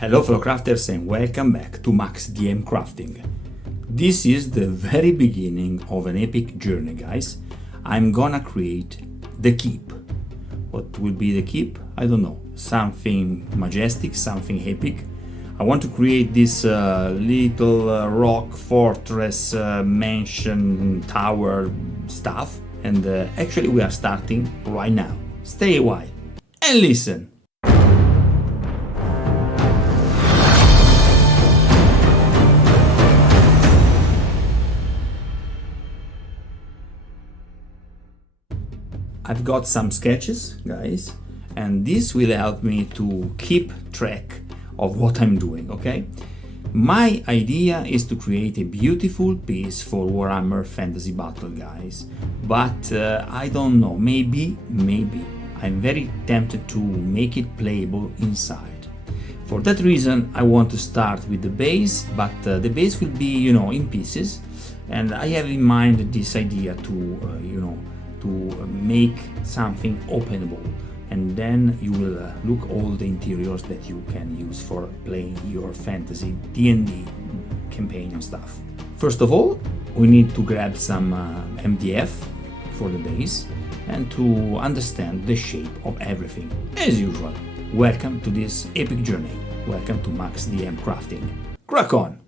Hello fellow crafters and welcome back to maxdmcrafting. This is the very beginning of an epic journey, guys. I'm gonna create the keep. What will be the keep? I don't know. Something majestic, something epic. I want to create this little rock fortress mansion tower stuff, and actually we are starting right now. Stay a while and listen. I've got some sketches, guys, and this will help me to keep track of what I'm doing, okay? My idea is to create a beautiful piece for Warhammer Fantasy Battle, guys, but I don't know, maybe I'm very tempted to make it playable inside. For that reason, I want to start with the base, but the base will be, in pieces, and I have in mind this idea to, to make something openable, and then you will look all the interiors that you can use for playing your fantasy D&D campaign and stuff. First of all, we need to grab some MDF for the base and to understand the shape of everything. As usual, welcome to this epic journey. Welcome to maxdmcrafting. Crack on!